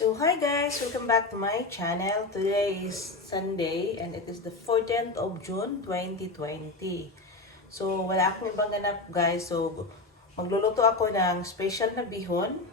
So hi guys, welcome back to my channel. Today is Sunday and it is the 14th of June 2020. So wala akong ibang ganap guys. So magluluto ako ng special na bihon.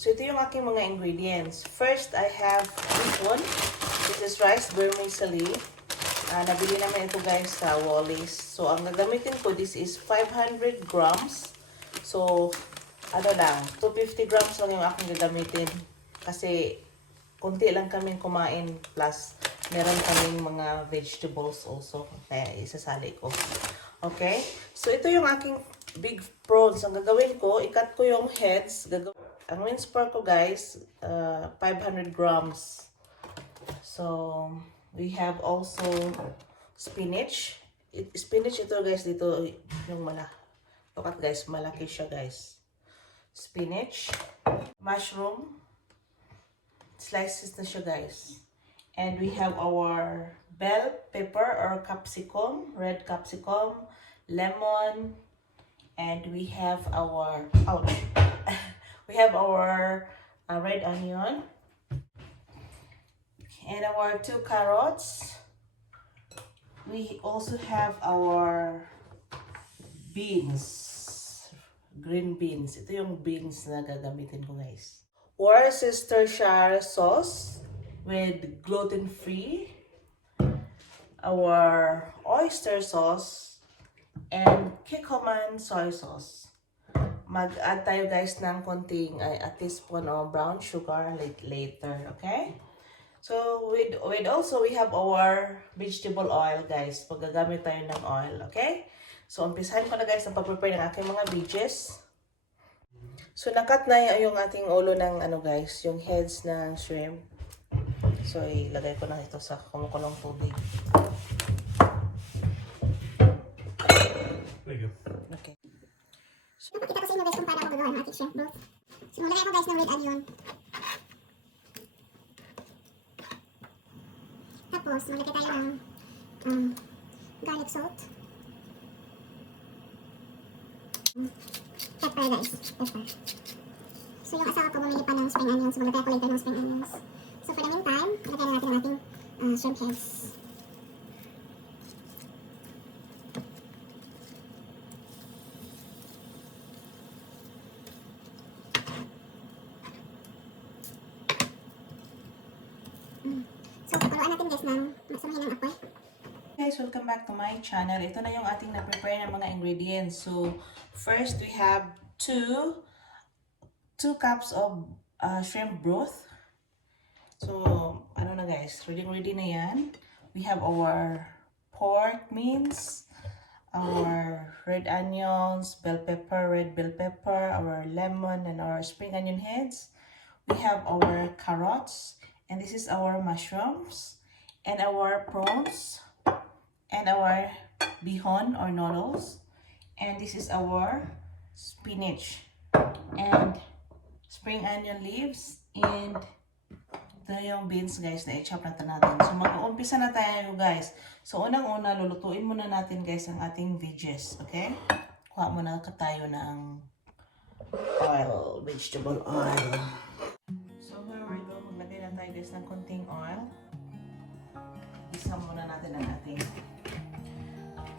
So ito yung aking mga ingredients. First, I have bihon. This is rice vermicelli. Nabili naman ito guys sa Wallis. So ang gagamitin ko, this is 500 grams. So ano lang, 250 grams lang yung aking gagamitin. Kasi konti lang kaming kumain plus meron kaming mga vegetables also. Kaya isasali ko. Okay? So ito yung aking big prawns. Ang gagawin ko, ikat ko yung heads. Ang minced pork ko guys, 500 grams. So we have also spinach. Spinach ito guys, dito yung look at guys, malaki siya guys. Spinach, mushroom, slices na siya guys. And we have our bell pepper or capsicum, red capsicum, lemon, and we have our, we have our red onion, and our 2 carrots. We also have our beans. Green beans. Ito yung beans na gagamitin ko guys. Worcestershire sauce with gluten-free. Our oyster sauce and Kikkoman soy sauce. Mag-add tayo guys ng konting a teaspoon of brown sugar later, okay? So with also we have our vegetable oil guys. Paggagamit tayo ng oil, okay? So, umpisahan ko na guys ang pag-prepare ng aking mga veggies. So, nakat na yung ating ulo ng guys, yung heads ng shrimp. So, ilagay ko na ito sa kumukulong tubig. There you go. Okay. So, ipakita ko sa inyo guys kung paano ako gagawa ng ating shrimp broth. So, maglagay ako guys ng red onion. Tapos, maglagay tayo ng garlic salt. Pepper guys, pepper. So yung asawa ko bumili pa ng spring onions, so maglagay ako later ng spring onions. So for the meantime, lagay na natin ang ating shrimp heads. So paluan natin guys ng masamahin ng apoy. Guys, welcome back to my channel. Ito na yung ating na-prepare na mga ingredients. So, first we have 2 cups of shrimp broth. So, ano na guys, ready na yan. We have our pork mince, our red onions, bell pepper, red bell pepper, our lemon, and our spring onion heads. We have our carrots, and this is our mushrooms, and our prawns, and our bihon or noodles, and this is our spinach and spring onion leaves, and ito yung beans guys na i-chop natin. So mag-uumpisa na tayo guys. So unang-una lulutuin muna natin guys ang ating veggies, okay? Kuha muna tayo ng oil, vegetable oil. So here we go, maglagay na tayo guys ng konting oil. Isa muna natin ang ating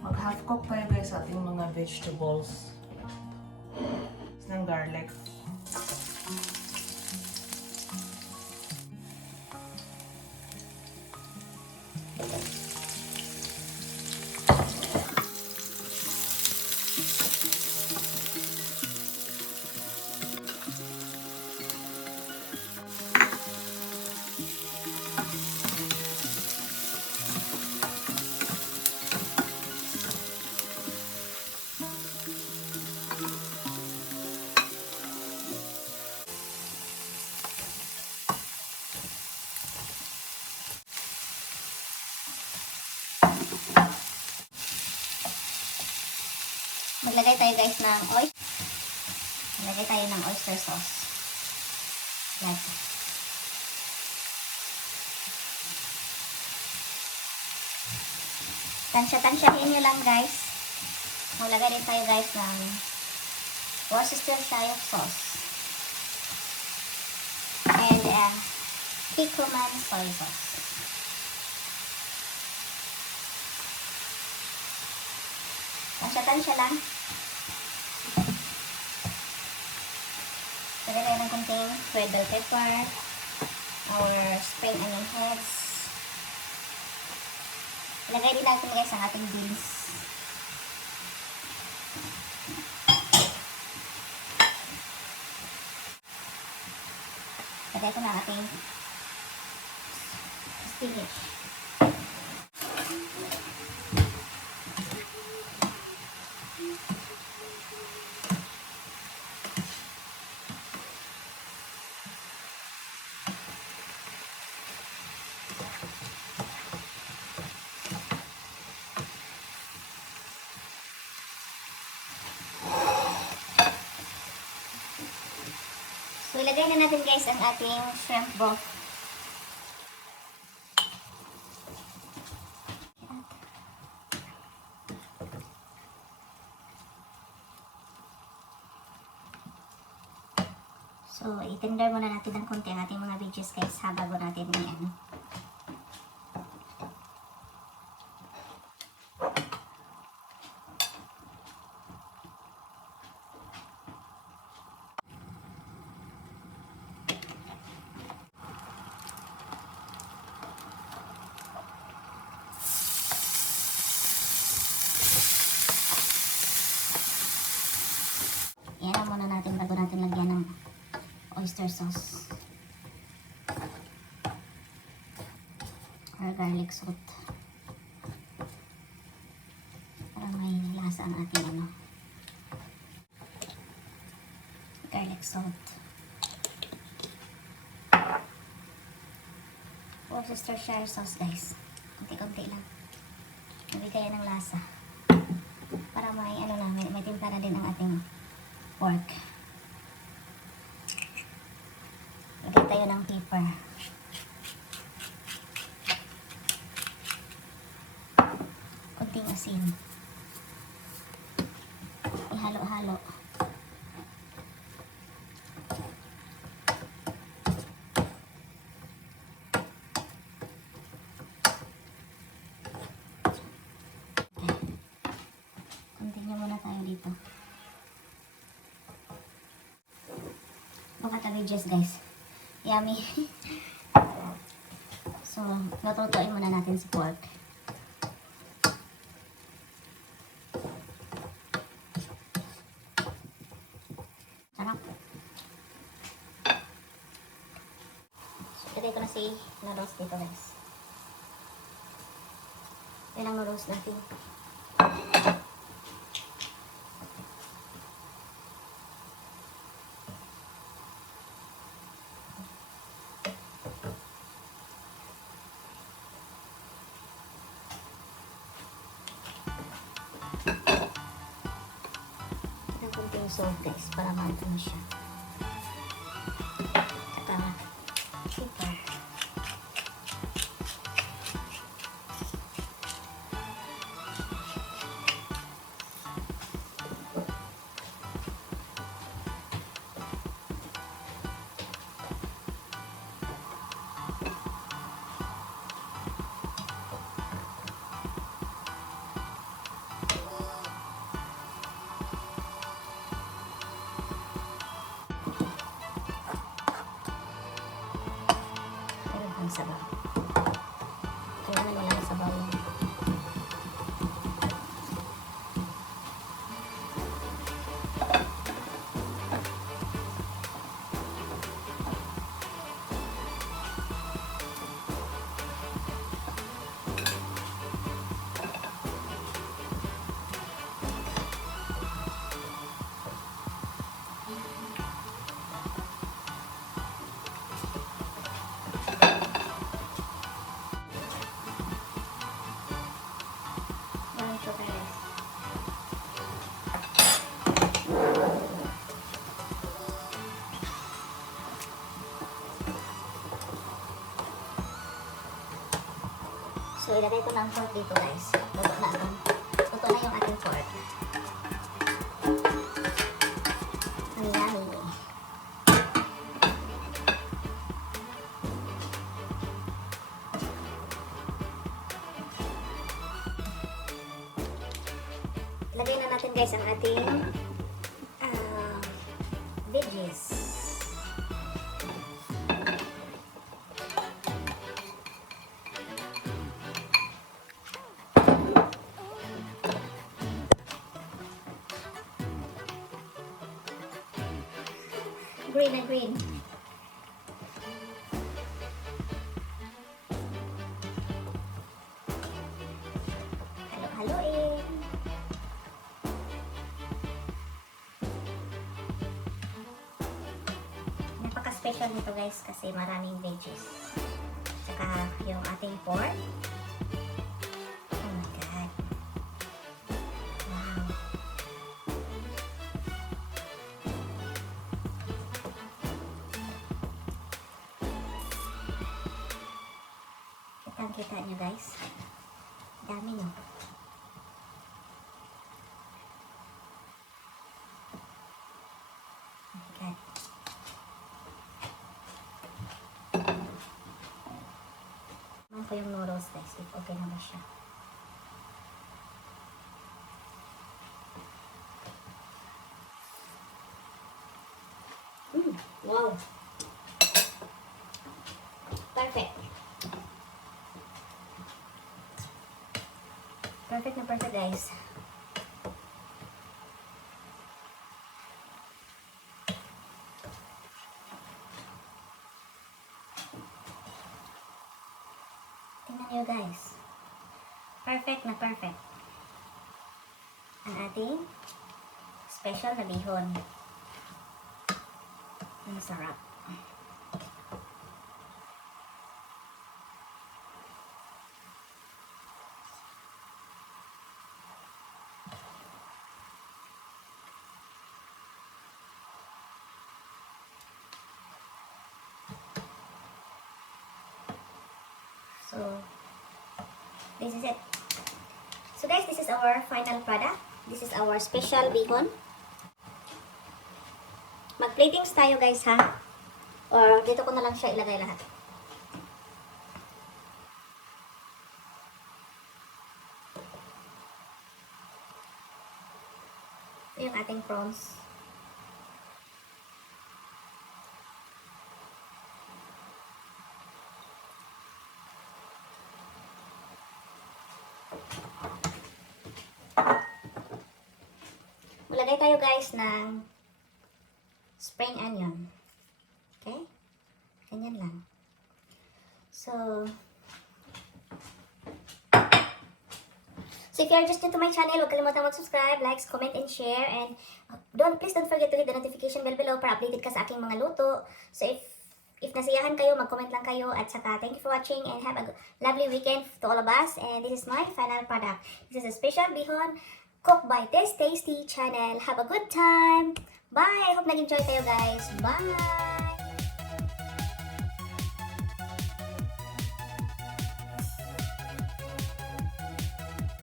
mag-half cook tayo guys sa ating mga vegetables. Ng garlic. Maglagay tayo guys ng oyster. Maglagay tayo ng oyster sauce. Yan. Tansya-tansyahin nyo lang guys. Maglagay rin tayo guys ng Worcestershire sauce. And Picoman soy sauce. Tansya-tansya lang. Lagyan tayo ng konting red bell pepper, our spring onion heads. Ilagay din natin guys ang ating beans. Lagay ko na ang ating spinach. So, ilagay na natin guys ang ating shrimp broth. So, itender muna natin ng konti ang ating mga veggies guys bago natin i-ano. Yan muna natin bago natin lagyan ng oyster sauce or garlic salt para may lasa ang ating ano, garlic salt. Worcestershire sauce guys, konti-konti lang, nabigay ng lasa para may ano na, may timpla na din ang ating pork. Lagay tayo ng pepper. Konting asin. Ihalo-halo. Okay. Continue muna tayo dito. Baka veggies guys. Yummy. So, natutuin muna natin si pork. Sarap. So, ilagay ko na si noodles dito guys. Yan ang noodles natin. Konting salt guys para maano siya. Tama. Super. Sabaw. Kailangan wala ng sabaw yun. So, ilagay ko na ang pork dito guys. Luto na ito. Luto na yung ating pork. Ang yummy. Ayan guys, ang ating veggies. Green na green. Halo-haloin. Napaka-special nito guys kasi maraming veggies. Tsaka yung ating pork. Oh my God. Wow. Kitang-kita nyo guys. Dami no. Oh my God. Man ko yung noodles guys, if okay na ba siya. Wow. Perfect. Perfect na perfect guys. Tingnan nyo guys. Perfect na perfect. Ang ating special na bihon. Ang sarap. So, this is it. So guys, this is our final product. This is our special bihon. Mag-platings tayo guys ha. Or dito ko na lang siya ilagay lahat. Ito yung ating prawns. Maglagay tayo guys ng spring onion. Okay? Ganyan lang. So if you are just new to my channel, huwag kalimutan mag-subscribe, likes, comment, and share. And please don't forget to hit the notification bell below para updated ka sa aking mga luto. So if nasiyahan kayo, mag-comment lang kayo. At saka, thank you for watching and have a lovely weekend to all of us. And this is my final product. This is a special bihon cooked by TES Tasty channel. Have a good time! Bye! I hope nag-enjoy kayo guys. Bye!